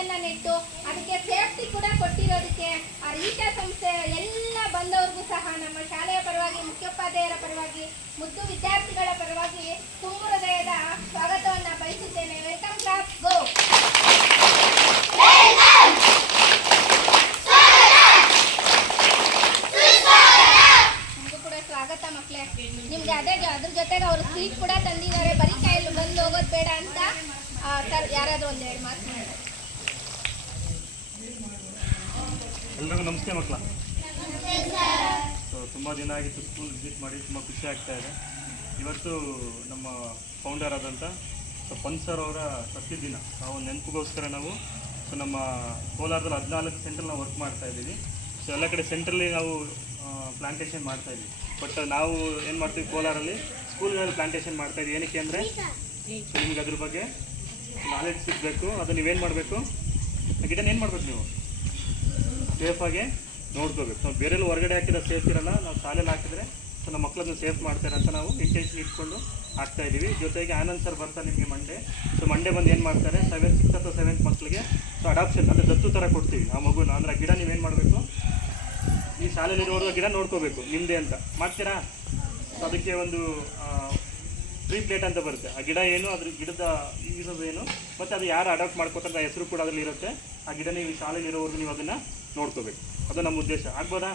ಗಿಡಗಳನ್ನ ನೆಟ್ಟು ಅದಕ್ಕೆ ಸೇಫ್ಟಿ ಕೂಡ ಕೊಟ್ಟಿರೋದಕ್ಕೆ ಆ ರೀಟಾ ಸಂಸ್ಥೆ ಎಲ್ಲ ಬಂದವ್ರಿಗೂ ಸಹ ನಮ್ಮ ಶಾಲೆಯ ಪರವಾಗಿ, ಮುಖ್ಯೋಪಾಧ್ಯಾಯರ ಪರವಾಗಿ, ಮುದ್ದು ವಿದ್ಯಾರ್ಥಿಗಳ ಪರವಾಗಿ ತುಂಬ ಹೃದಯದ ಸ್ವಾಗತವನ್ನ ಬಯಸುತ್ತೇನೆ. ವೆಲ್ಕಮ್ ಕ್ಲಾಸ್ ಗೋ. ನಿಮಗೂ ಕೂಡ ಸ್ವಾಗತ ಮಕ್ಕಳೇ. ನಿಮ್ಗೆ ಅದ್ರ ಜೊತೆಗೆ ಅವರು ಸ್ವೀಟ್ ಕೂಡ ತಂದಿದ್ದಾರೆ. ಬರೀ ಕೈಯಲ್ಲಿ ಬಂದು ಹೋಗೋದು ಬೇಡ ಅಂತ ಸರ್ ಯಾರಾದರೂ ಒಂದೆರಡು ಮಾತು ಮಾಡಿ. ಎಲ್ರಿಗೂ ನಮಸ್ತೆ ಮಕ್ಕಳ. ಸೊ ತುಂಬ ದಿನ ಆಗಿತ್ತು ಸ್ಕೂಲ್ ವಿಸಿಟ್ ಮಾಡಿ, ತುಂಬ ಖುಷಿ ಆಗ್ತಾ ಇದೆ. ಇವತ್ತು ನಮ್ಮ ಫೌಂಡರ್ ಆದಂಥ ಪಂಚ್ ಸರ್ ಅವರ ಪ್ರತಿದಿನ ನಾವು ನೆನಪಿಗೋಸ್ಕರ ನಾವು ನಮ್ಮ ಕೋಲಾರದಲ್ಲಿ 14 ಸೆಂಟ್ರಲ್ಲಿ ನಾವು ವರ್ಕ್ ಮಾಡ್ತಾ ಇದ್ದೀವಿ. ಸೊ ಎಲ್ಲ ಕಡೆ ಸೆಂಟ್ರಲ್ಲಿ ನಾವು ಪ್ಲಾಂಟೇಷನ್ ಮಾಡ್ತಾಯಿದ್ವಿ. ಬಟ್ ನಾವು ಏನು ಮಾಡ್ತೀವಿ, ಕೋಲಾರಲ್ಲಿ ಸ್ಕೂಲ್ಗಳಲ್ಲಿ ಪ್ಲಾಂಟೇಷನ್ ಮಾಡ್ತಾಯಿದ್ವಿ. ಏನಕ್ಕೆ ಅಂದರೆ ನಿಮ್ಗೆ ಅದ್ರ ಬಗ್ಗೆ ನಾಲೆಡ್ಜ್ ಸಿಗಬೇಕು. ಅದು ನೀವೇನು ಮಾಡಬೇಕು, ಗಿಡನ ಏನು ಮಾಡಬೇಕು, ನೀವು ಸೇಫಾಗಿ ನೋಡ್ಕೋಬೇಕು. ನಾವು ಬೇರೆಲ್ಲ ಹೊರಗಡೆ ಹಾಕಿದ್ರೆ ಸೇಫ್ ಇರೋಲ್ಲ, ನಾವು ಶಾಲೆಯಲ್ಲಿ ಹಾಕಿದ್ರೆ ಸೊ ನಮ್ಮ ಮಕ್ಕಳನ್ನು ಸೇಫ್ ಮಾಡ್ತಾರೆ ಅಂತ ನಾವು ಇಂಟೆನ್ಷನ್ ಇಟ್ಕೊಂಡು ಹಾಕ್ತಾಯಿದ್ದೀವಿ. ಜೊತೆಗೆ ಆನಂದ್ ಸರ್ ಬರ್ತಾರೆ ನಿಮಗೆ ಮಂಡೇ. ಸೊ ಮಂಡೇ ಬಂದು ಏನು ಮಾಡ್ತಾರೆ, 6th ಅಥವಾ 7th ಮಕ್ಕಳಿಗೆ ಸೊ ಅಡಾಪ್ಷನ್ ಅಂದರೆ ದತ್ತು ಥರ ಕೊಡ್ತೀವಿ ಆ ಮಗುನ. ಅಂದರೆ ಗಿಡ ನೀವೇನು ಮಾಡಬೇಕು, ಈ ಶಾಲೆಯಲ್ಲಿರೋರು ಗಿಡ ನೋಡ್ಕೋಬೇಕು ನಿಮ್ಮದೇ ಅಂತ ಮಾಡ್ತೀರಾ. ಸೊ ಅದಕ್ಕೆ ಒಂದು ಫ್ರೀ ಪ್ಲೇಟ್ ಅಂತ ಬರುತ್ತೆ. ಆ ಗಿಡ ಏನು, ಅದ್ರ ಗಿಡದ ಇರೋದು ಏನು, ಮತ್ತು ಅದು ಯಾರು ಅಡಾಪ್ಟ್ ಮಾಡ್ಕೋತಾರೆ ಆ ಹೆಸರು ಕೂಡ ಅದರಲ್ಲಿ ಇರುತ್ತೆ. ಆ ಗಿಡ ನೀವು ಶಾಲೆಯಲ್ಲಿರೋವರೆಗೂ ನೀವು ಅದನ್ನು ನೋಡ್ಕೋಬೇಕು. ಅದು ನಮ್ಮ ಉದ್ದೇಶ. ಆಗ್ಬೋದಾ?